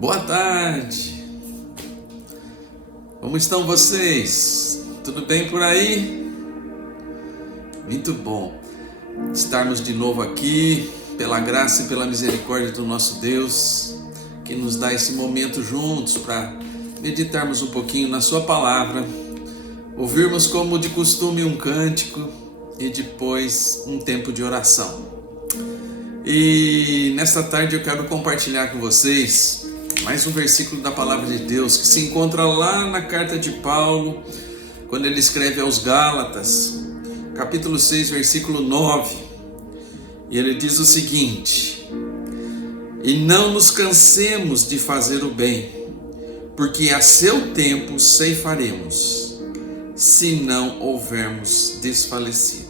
Boa tarde, como estão vocês? Tudo bem por aí? Muito bom estarmos de novo aqui, pela graça e pela misericórdia do nosso Deus, que nos dá esse momento juntos para meditarmos um pouquinho na sua palavra, ouvirmos como de costume um cântico e depois um tempo de oração. E nesta tarde eu quero compartilhar com vocês mais um versículo da palavra de Deus que se encontra lá na carta de Paulo, quando ele escreve aos Gálatas, capítulo 6, versículo 9. E ele diz o seguinte: e não nos cansemos de fazer o bem, porque a seu tempo ceifaremos, se não houvermos desfalecido.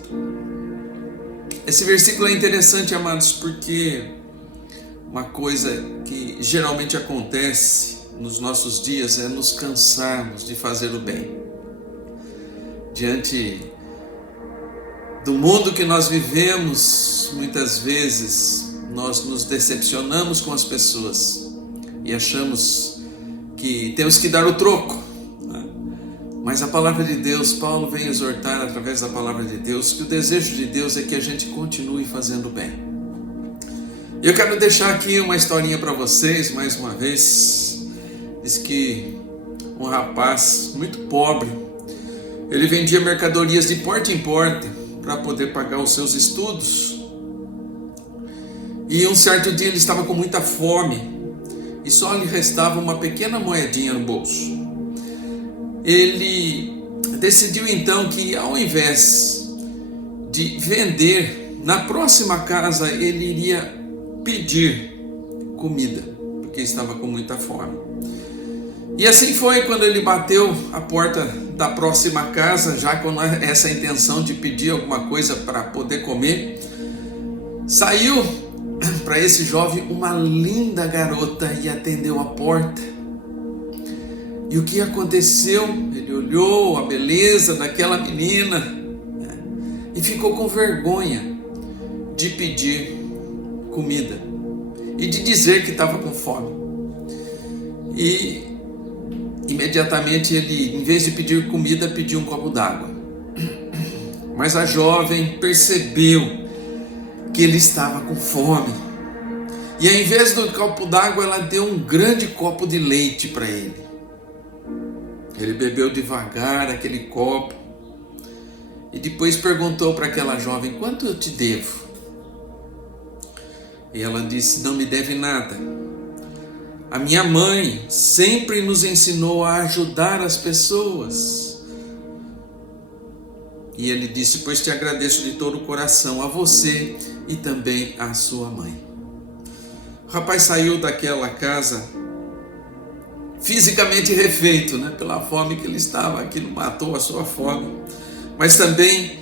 Esse versículo é interessante, amados, porque uma coisa que geralmente acontece nos nossos dias é nos cansarmos de fazer o bem. Diante do mundo que nós vivemos, muitas vezes nós nos decepcionamos com as pessoas e achamos que temos que dar o troco, né? Mas a palavra de Deus, Paulo vem exortar através da palavra de Deus que o desejo de Deus é que a gente continue fazendo bem. Eu quero deixar aqui uma historinha para vocês, mais uma vez. Diz que um rapaz muito pobre, ele vendia mercadorias de porta em porta para poder pagar os seus estudos. E um certo dia ele estava com muita fome e só lhe restava uma pequena moedinha no bolso. Ele decidiu então que, ao invés de vender, na próxima casa ele iria pedir comida, porque estava com muita fome. E assim foi quando ele bateu a porta da próxima casa, já com essa intenção de pedir alguma coisa para poder comer. Saiu para esse jovem uma linda garota e atendeu a porta. E o que aconteceu? Ele olhou a beleza daquela menina, né, e ficou com vergonha de pedir comida e de dizer que estava com fome. E imediatamente ele, em vez de pedir comida, pediu um copo d'água. Mas a jovem percebeu que ele estava com fome. E ao invés do copo d'água, ela deu um grande copo de leite para ele. Ele bebeu devagar aquele copo e depois perguntou para aquela jovem: quanto eu te devo? E ela disse: não me deve nada. A minha mãe sempre nos ensinou a ajudar as pessoas. E ele disse: pois te agradeço de todo o coração, a você e também à sua mãe. O rapaz saiu daquela casa fisicamente refeito, né, pela fome que ele estava, aquilo matou a sua fome, mas também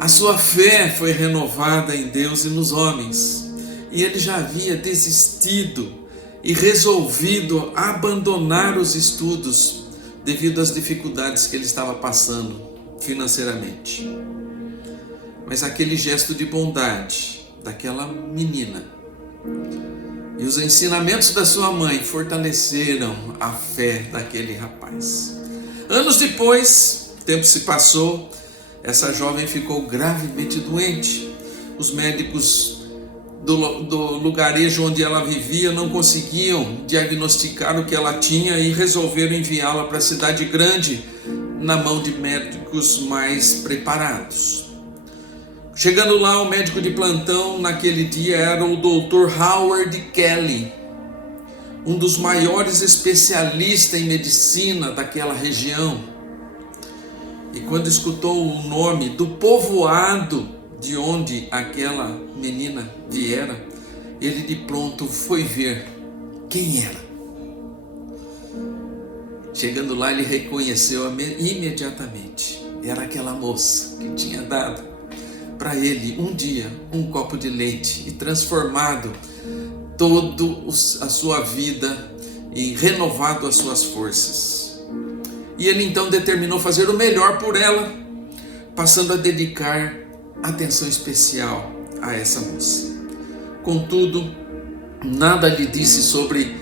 a sua fé foi renovada em Deus e nos homens. E ele já havia desistido e resolvido abandonar os estudos devido às dificuldades que ele estava passando financeiramente. Mas aquele gesto de bondade daquela menina e os ensinamentos da sua mãe fortaleceram a fé daquele rapaz. Anos depois, o tempo se passou, essa jovem ficou gravemente doente. Os médicos do lugarejo onde ela vivia não conseguiam diagnosticar o que ela tinha e resolveram enviá-la para a cidade grande na mão de médicos mais preparados. Chegando lá, o médico de plantão naquele dia era o Dr. Howard Kelly, um dos maiores especialistas em medicina daquela região. E quando escutou o nome do povoado de onde aquela menina viera, ele de pronto foi ver quem era. Chegando lá, ele reconheceu imediatamente. Era aquela moça que tinha dado para ele um dia um copo de leite e transformado toda a sua vida e renovado as suas forças. E ele então determinou fazer o melhor por ela, passando a dedicar atenção especial a essa moça. Contudo, nada lhe disse sobre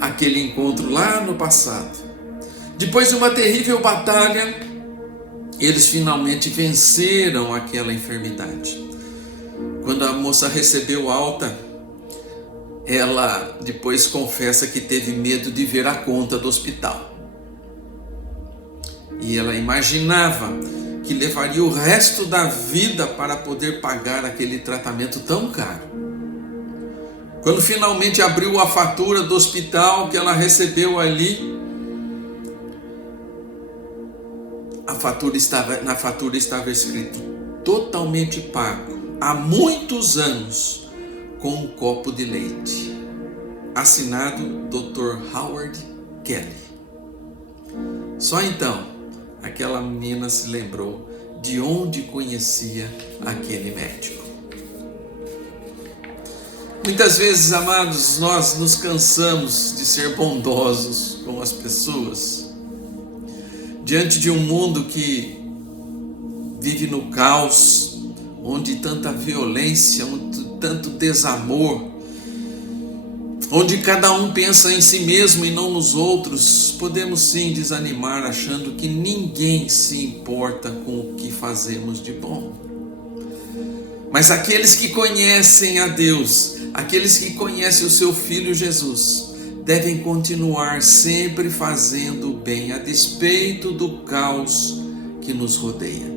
a aquele encontro lá no passado. Depois de uma terrível batalha, eles finalmente venceram aquela enfermidade. Quando a moça recebeu alta, ela depois confessa que teve medo de ver a conta do hospital. E ela imaginava que levaria o resto da vida para poder pagar aquele tratamento tão caro. Quando finalmente abriu a fatura do hospital que ela recebeu ali, na fatura estava escrito: totalmente pago, há muitos anos, com um copo de leite. Assinado Dr. Howard Kelly. Só então, aquela menina se lembrou de onde conhecia aquele médico. Muitas vezes, amados, nós nos cansamos de ser bondosos com as pessoas. Diante de um mundo que vive no caos, onde tanta violência, onde tanto desamor, onde cada um pensa em si mesmo e não nos outros, podemos sim desanimar achando que ninguém se importa com o que fazemos de bom. Mas aqueles que conhecem a Deus, aqueles que conhecem o seu Filho Jesus, devem continuar sempre fazendo o bem a despeito do caos que nos rodeia.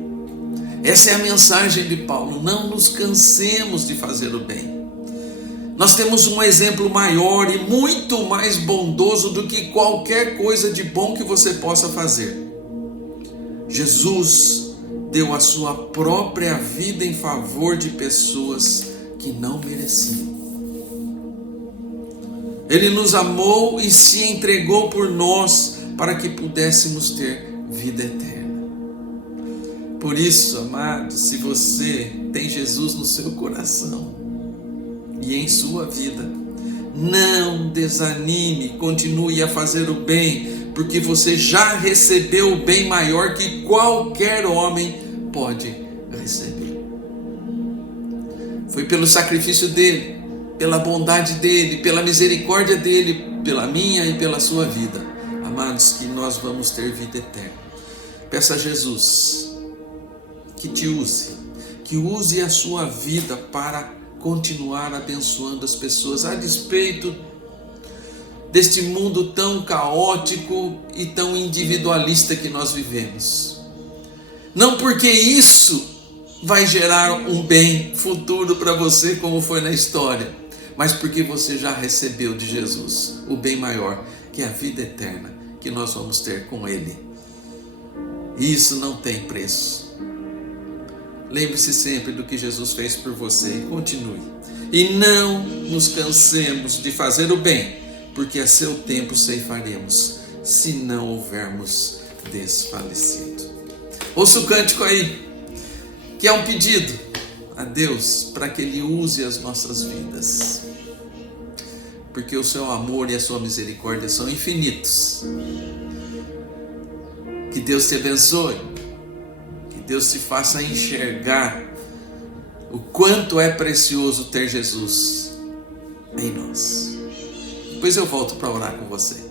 Essa é a mensagem de Paulo: não nos cansemos de fazer o bem. Nós temos um exemplo maior e muito mais bondoso do que qualquer coisa de bom que você possa fazer. Jesus deu a sua própria vida em favor de pessoas que não mereciam. Ele nos amou e se entregou por nós para que pudéssemos ter vida eterna. Por isso, amados, se você tem Jesus no seu coração e em sua vida, não desanime, continue a fazer o bem, porque você já recebeu o bem maior que qualquer homem pode receber. Foi pelo sacrifício dele, pela bondade dele, pela misericórdia dele, pela minha e pela sua vida, amados, que nós vamos ter vida eterna. Peça a Jesus que te use, que use a sua vida para continuar abençoando as pessoas, a despeito deste mundo tão caótico e tão individualista que nós vivemos. Não porque isso vai gerar um bem futuro para você, como foi na história, mas porque você já recebeu de Jesus o bem maior, que é a vida eterna, que nós vamos ter com Ele. E isso não tem preço. Lembre-se sempre do que Jesus fez por você e continue. E não nos cansemos de fazer o bem, porque a seu tempo ceifaremos, se não houvermos desfalecido. Ouça o cântico aí, que é um pedido a Deus para que Ele use as nossas vidas, porque o seu amor e a sua misericórdia são infinitos. Que Deus te abençoe, que Deus te faça enxergar o quanto é precioso ter Jesus em nós. Depois eu volto para orar com você.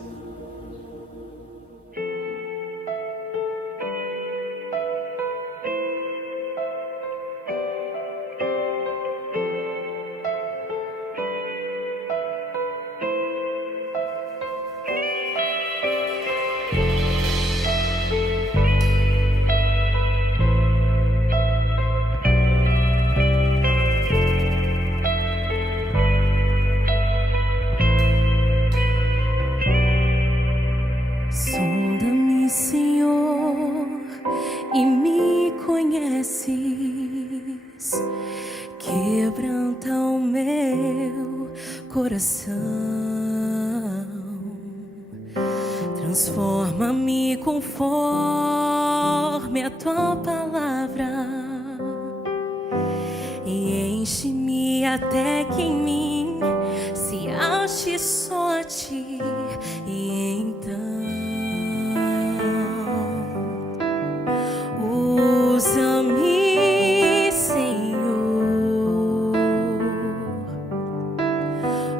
Sonda-me, Senhor, e me conheces. Quebranta o meu coração. Transforma-me conforme a tua palavra e enche-me até que em mim se ache só a ti. E então usa-me, Senhor,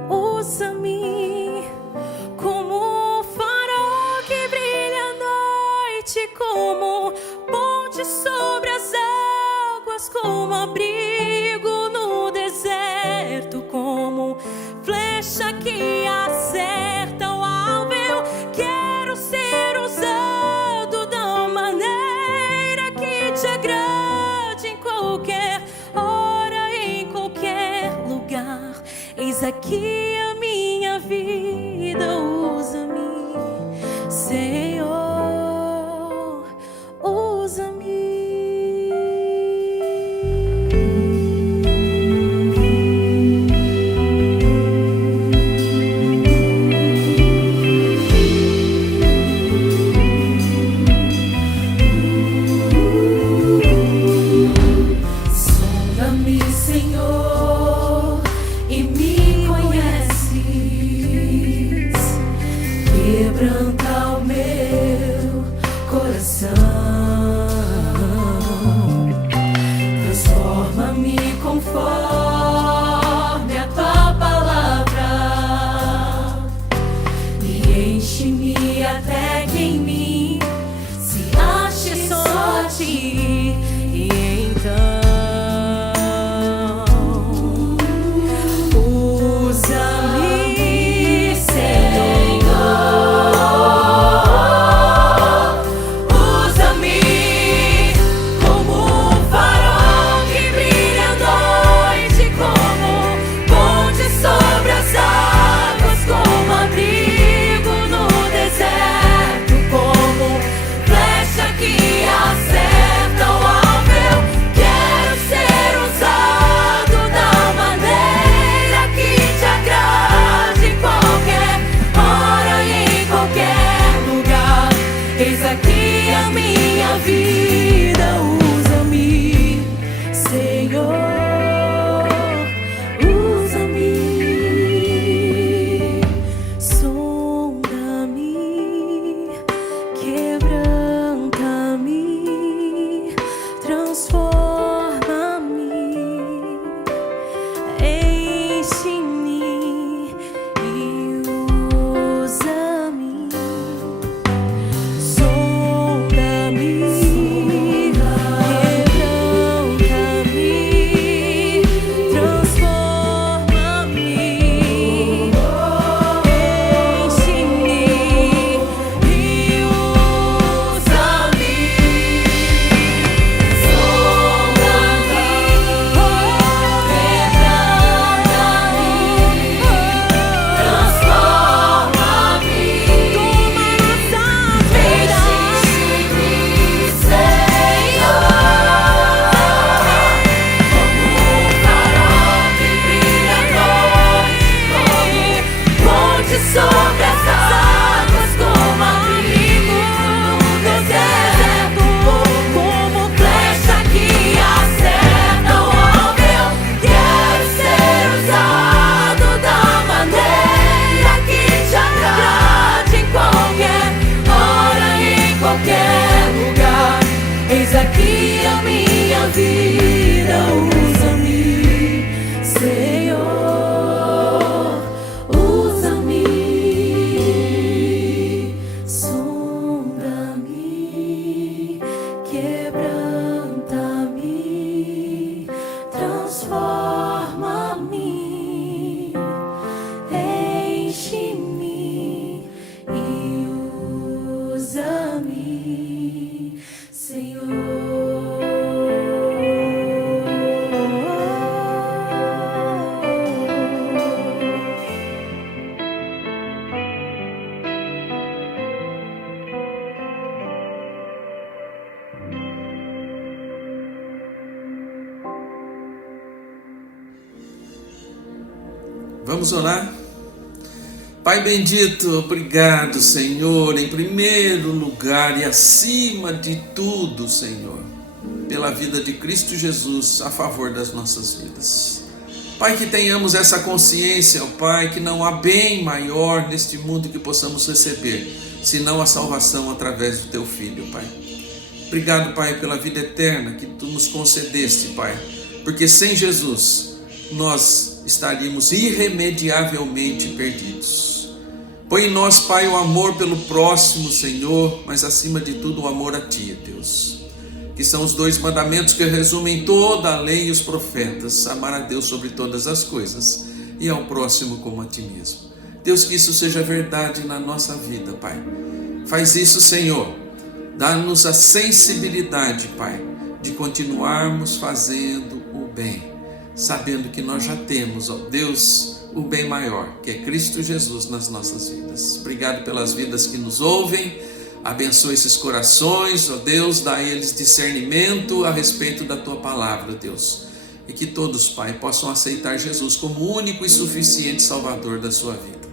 usa-me como aqui a minha vida, usa-me, Senhor, usa-me. Sonda-me, Senhor, e me conheces, quebranta o meu coração, transforma-me conforme a tua palavra e enche-me até que em mim se ache só a ti. E então usa-me, Senhor, usa-me como um farol que brilha à noite, como ponte sobre as águas, como abrigo no deserto, como flecha que acerta o alvo. Eu quero ser usado da maneira que te agrade, em qualquer hora e em qualquer lugar. Eis aqui a minha vida, usa-me, Senhor, usa-me. Sonda-me, quebranta-me, transforma-me, enche-me e usa-me. Sonda-me, quebranta-me, transforma-me, enche-me e usa-me. Sobre as águas, como abrigo no deserto, como flecha que acerta o alvo. Eu quero ser usado da maneira que te agrade, em qualquer hora e em qualquer lugar. Eis aqui a minha vida, usa-me, Senhor, usa-me. Sonda-me, quebranta-me, transforma-me, enche-me e usa-me, Senhor. Vamos orar? Pai bendito, obrigado, Senhor, em primeiro lugar e acima de tudo, Senhor, pela vida de Cristo Jesus a favor das nossas vidas. Pai, que tenhamos essa consciência, ó Pai, que não há bem maior neste mundo que possamos receber, senão a salvação através do Teu Filho, Pai. Obrigado, Pai, pela vida eterna que Tu nos concedeste, Pai, porque sem Jesus nós estaríamos irremediavelmente perdidos. Põe em nós, Pai, o amor pelo próximo, Senhor, mas acima de tudo o amor a Ti, Deus, que são os 2 mandamentos que resumem toda a lei e os profetas: amar a Deus sobre todas as coisas e ao próximo como a Ti mesmo. Deus, que isso seja verdade na nossa vida, Pai. Faz isso, Senhor. Dá-nos a sensibilidade, Pai, de continuarmos fazendo o bem, sabendo que nós já temos, ó Deus, o bem maior, que é Cristo Jesus nas nossas vidas. Obrigado pelas vidas que nos ouvem. Abençoa esses corações, ó Deus, dá a eles discernimento a respeito da Tua palavra, Deus. E que todos, Pai, possam aceitar Jesus como o único e suficiente Salvador da sua vida.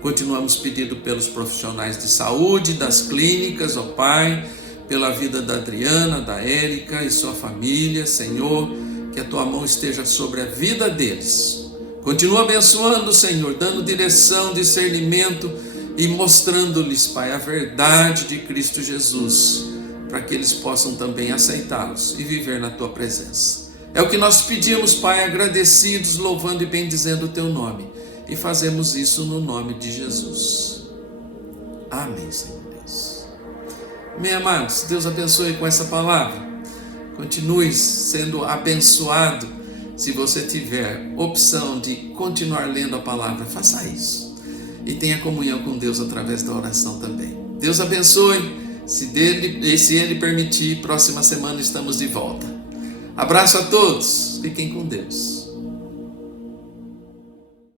Continuamos pedindo pelos profissionais de saúde, das clínicas, ó Pai, pela vida da Adriana, da Érica e sua família, Senhor, que a Tua mão esteja sobre a vida deles. Continua abençoando, Senhor, dando direção, discernimento e mostrando-lhes, Pai, a verdade de Cristo Jesus, para que eles possam também aceitá-los e viver na Tua presença. É o que nós pedimos, Pai, agradecidos, louvando e bendizendo o Teu nome. E fazemos isso no nome de Jesus. Amém, Senhor Deus. Meus amados, Deus abençoe com essa palavra. Continue sendo abençoado. Se você tiver opção de continuar lendo a palavra, faça isso. E tenha comunhão com Deus através da oração também. Deus abençoe. Se Ele permitir, próxima semana estamos de volta. Abraço a todos. Fiquem com Deus.